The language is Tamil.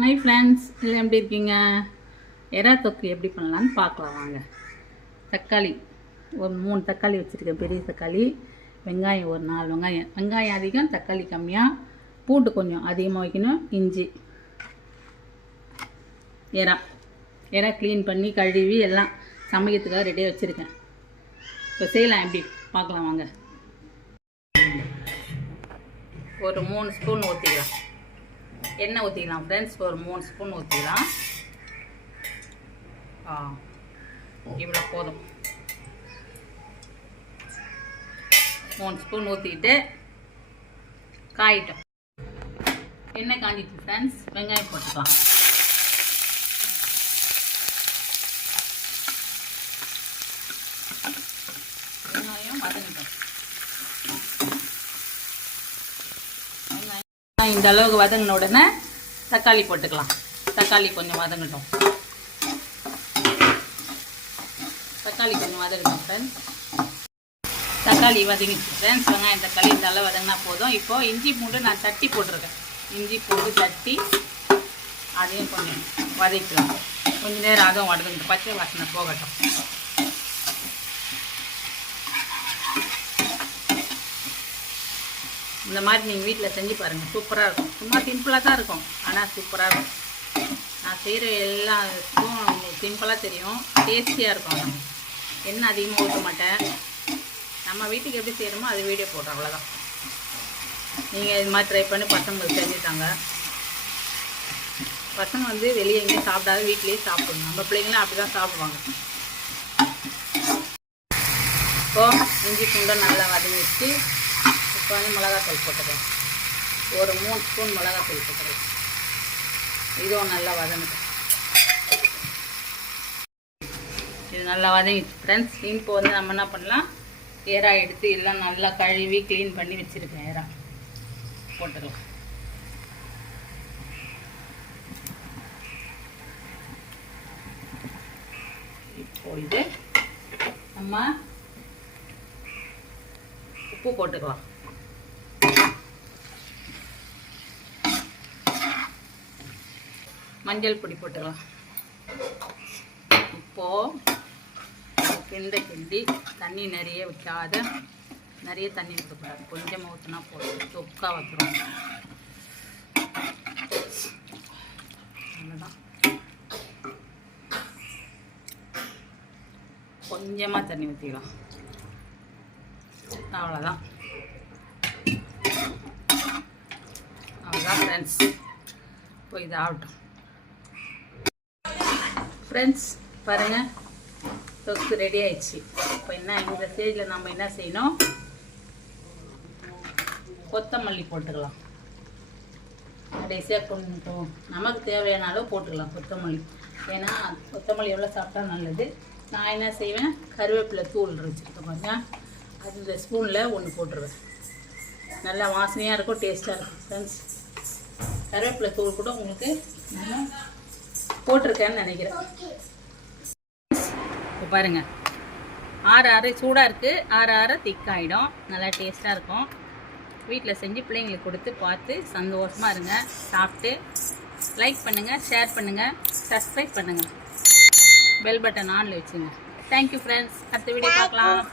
ஹாய் ஃப்ரெண்ட்ஸ், எல்லாம் எப்படி இருக்கீங்க? எறா தொக்கு எப்படி பண்ணலான்னு பார்க்கலாம் வாங்க. தக்காளி ஒரு 3 தக்காளி வச்சுருக்கேன், பெரிய தக்காளி. வெங்காயம் ஒரு 4 வெங்காயம். வெங்காயம் அதிகம், தக்காளி கம்மியாக. பூண்டு கொஞ்சம் அதிகமாக வைக்கணும். இஞ்சி. எறா க்ளீன் பண்ணி கழுவி எல்லாம் சமைக்கிறதுக்காக ரெடியாக வச்சுருக்கேன். இப்போ செய்யலாம், எப்படி பார்க்கலாம் வாங்க. ஒரு 3 ஸ்பூன் ஊற்றிக்கலாம், எண்ணெய் ஊற்றிக்கலாம் ஃப்ரெண்ட்ஸ். ஒரு 3 ஸ்பூன் ஊற்றிக்கலாம். இவ்வளோ போதும். 3 ஸ்பூன் ஊற்றிக்கிட்டு காயிட்டோம். எண்ணெய் காஞ்சிட்டு ஃப்ரெண்ட்ஸ், வெங்காயம் போட்டுக்கலாம். வெங்காயம் வதங்கிட்டோம். இந்த அளவுக்கு வதங்கின உடனே தக்காளி போட்டுக்கலாம். தக்காளி கொஞ்சம் வதங்கட்டும். ஃப்ரெண்ட்ஸ், தக்காளி வதங்கிட்டு ஃப்ரெண்ட்ஸ். வெங்காயம் தக்காளி இந்த அளவு வதங்கினா போதும். இப்போது இஞ்சி பூண்டு நான் தட்டி போட்டிருக்கேன். இஞ்சி பூண்டு தட்டி அதையும் கொஞ்சம் வதக்கலாம். கொஞ்சம் நேரம் அதுவும் வதங்கிட்டு பச்சை வாசனை போகட்டும். இந்த மாதிரி நீங்கள் வீட்டில் செஞ்சு பாருங்கள், சூப்பராக இருக்கும். சும்மா சிம்பிளாக தான் இருக்கும், ஆனால் சூப்பராக இருக்கும். நான் செய்கிற எல்லா இதுவும் உங்களுக்கு சிம்பிளாக தெரியும், டேஸ்டியாக இருக்கும். நம்ம எண்ணெய் அதிகமாக ஊற்ற மாட்டேன். நம்ம வீட்டுக்கு எப்படி செய்கிறோமோ அது வீடியோ போடுறோம், அவ்வளோதான். நீங்கள் இது மாதிரி ட்ரை பண்ணி பசங்களுக்கு செஞ்சுட்டாங்க. பசங்க வந்து வெளியே எங்கேயும் சாப்பிடாத வீட்லேயே சாப்பிடணும். நம்ம பிள்ளைங்களாம் அப்படி தான் சாப்பிடுவாங்க. இப்போது இஞ்சி பூண்டை நல்லா வதங்கிச்சு. இப்போ வந்து மிளகாத்தூள் போட்டுக்கிறேன். ஒரு 3 ஸ்பூன் மிளகாத்தூள் போட்டுக்கிறேன். இதுவும் நல்லா வதங்கிட்டேன். இது நல்லா வதங்கிச்சு ஃப்ரெண்ட்ஸ். இப்போ வந்து நம்ம என்ன பண்ணலாம், எறா எடுத்து எல்லாம் நல்லா கழுவி க்ளீன் பண்ணி வச்சுருக்கேன். எறா போட்டுக்கலாம். இப்போ இது நம்ம உப்பு போட்டுக்கலாம். மஞ்சள் பொடி போட்டுக்கலாம். இப்போது கிண்டி தண்ணி நிறைய ஊற்றாத, நிறைய தண்ணி ஊற்றக்கூடாது, கொஞ்சமாக ஊற்றினா போதும். தொக்கா வைக்கிறோம், அவ்வளோதான். கொஞ்சமாக தண்ணி ஊற்றிக்கலாம், அவ்வளோதான். அவ்வளோதான் ஃப்ரெண்ட்ஸ். இப்போ இது ஆகட்டும் ஃப்ரெண்ட்ஸ். பாருங்கள், தொக்கு ரெடி ஆயிடுச்சு. இப்போ என்ன, இந்த ஸ்டேஜில் நம்ம என்ன செய்யணும், கொத்தமல்லி போட்டுக்கலாம். கடைசியாக கொஞ்சம் நமக்கு தேவையான அளவு போட்டுக்கலாம் கொத்தமல்லி. ஏன்னா கொத்தமல்லி எவ்வளோ சாப்பிட்டா நல்லது. நான் என்ன செய்வேன், கருவேப்பிலை தூள் வச்சுருக்கேன் பாருங்க, அது இந்த ஸ்பூனில் ஒன்று போட்டுருவேன். நல்லா வாசனையாக இருக்கும், டேஸ்ட்டாக இருக்கும் ஃப்ரெண்ட்ஸ். கருவேப்பிலை தூள் கூட உங்களுக்கு நல்லா போட்டிருக்கேன்னு நினைக்கிறேன். இப்போ பாருங்கள், ஆற சூடாக இருக்குது, ஆற திக்காகிடும். நல்லா டேஸ்ட்டாக இருக்கும். வீட்டில் செஞ்சு பிள்ளைங்களுக்கு கொடுத்து பார்த்து சந்தோஷமாக இருங்க. சாப்பிட்டு லைக் பண்ணுங்கள், ஷேர் பண்ணுங்கள், சப்ஸ்கிரைப் பண்ணுங்கள், பெல் பட்டன் ஆனில் வச்சுங்க. Thank you friends. அடுத்த வீடியோ பார்க்கலாம்.